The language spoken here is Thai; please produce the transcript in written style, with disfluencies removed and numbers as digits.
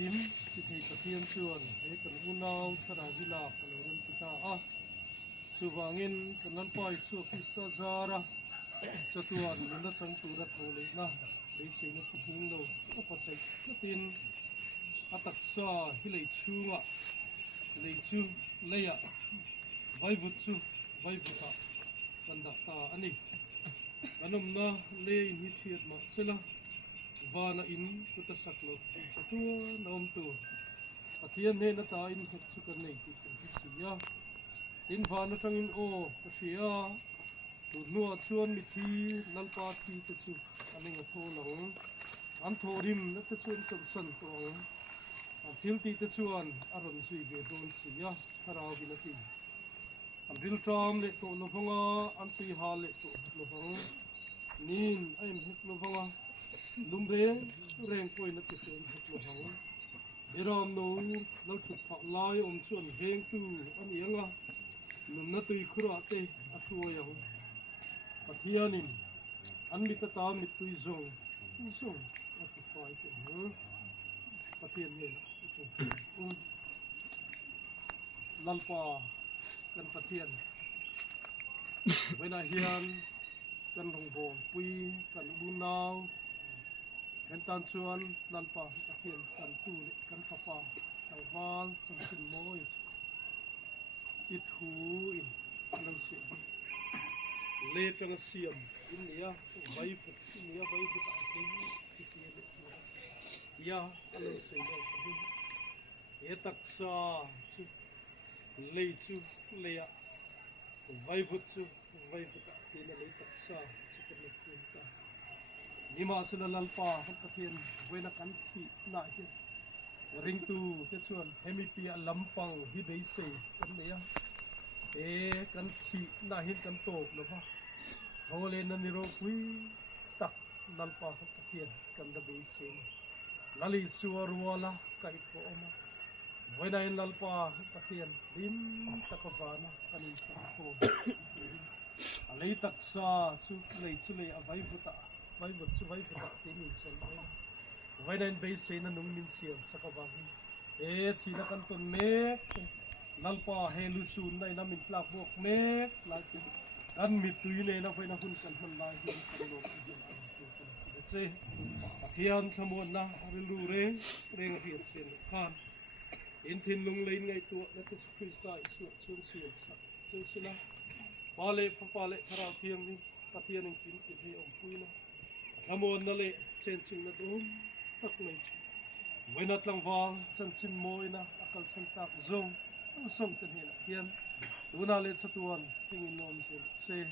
ทิมที่ที่ตะเทียนส่วนเฮ้กันอุณาวสระวิลากันเรื่องพิธาสุวางินกันนั้นปล่อยสุขิสตาจาระจตุวันนั้นจังตุระโทเลยนะได้เสียงสุขิงโลก็ปัจจัยก็เป็นอัตักษาฮิเลชูเลยชูเลยไว้บุตรไว้บุตรกันดักตาอันนี้อันนั้นนะเลยนิเทียดมาเสละวานาอินกุตสักโลตัวน้อมตัวอาเทียนเนนตาอินเหตุสุกันในที่เป็นที่เสียอินวานาจังอินโอเสียตัวนัวชวนมิทีนัลปาทีตะสุอันนี้ก็โทหลงอันโทริมนัตชวนจงสันตรงอันทิมตีตะชวนอารมณ์สุยเบดอนเสียฮาราวบินาทีอันริลตรามเล็กโตโลฟงาอันตีฮาเล็กโตโลฟงนินไอ้เม็ดโลฟงาลุมเบเร่งป่วยนักเตะเม็ดโลฟงเดี๋ยวเราโน้เราฉุดฝักลายอมส่วนเฮงตู้อันนี้ยังนุ่มนัตุยคราเตอชัวยังปะเทียนินอันมิตรตามิตุยซงอันสุดท้ายเป็นปะเทียนเนี่ยลัลปากันปะเทียนเวลาเฮียนกันหงบงปุยกันบุญนาวกันตันชวนลัลปาปะเทียนกันตู้กันปะปาชาวบ้านสมชินโมยอิดหูอินนังเสียเลจังเสียมอินเนี่ยใบฟุดอินเนี่ยใบฟุดอะไรที่เสียเล็กน้อยยาอะไรเสียเลยเอตักษาสุเลสุเลยใบฟุดอะไรเลตักษาสุกันเล็กน้อยนี่มาสุนัลปาฮันตะเทียนเวนักันที่น่าเห็นริงตูเจ้าส่วนเฮมิปีอัลลัมปังฮิเดย์เซกันเนี่ยกันที่น่าเห็นกันโตกหรือเปล่าโทเลนันนิโรกุยตักนัลปาฮันตะเทียนกันดะเบย์เซลลิสัวรัวละไก่โกมาเวนัยนัลปาฮันตะเทียนดิมตะกบานะกันอินตะโกอะไรตักซาสุเลยอวัยบุตรไว้บุตรที่นี่เซนไว้ในเบสเซนนุ่งมินเซียสักบางที่นักกันต้นเมฆนัลปาเฮลุซูนในน้ำมินปลาบวกเมฆลายกันมิตุยในน้ำไฟน้ำหุ่นกันมันลายเห็นกันโลกเย็นอันเป็นกันเซ่เทียนสมุนนะอริลูเร่เทียนเส้นข้านอินทินลุงเลยไงตัวนักสุขสายส่วนสินะปาเล่พระเทียนนี่ปะเทียนกินกินให้อมปุยนะสมุนนั่นแหละเส้นสิ่งนั้นดูตักเลยเวนัดลังวางสันชินโมยนะอากาศสันตักซงส่งกันเห็นเทียนดูน่าเล่นสะตวนที่มีนมเสีย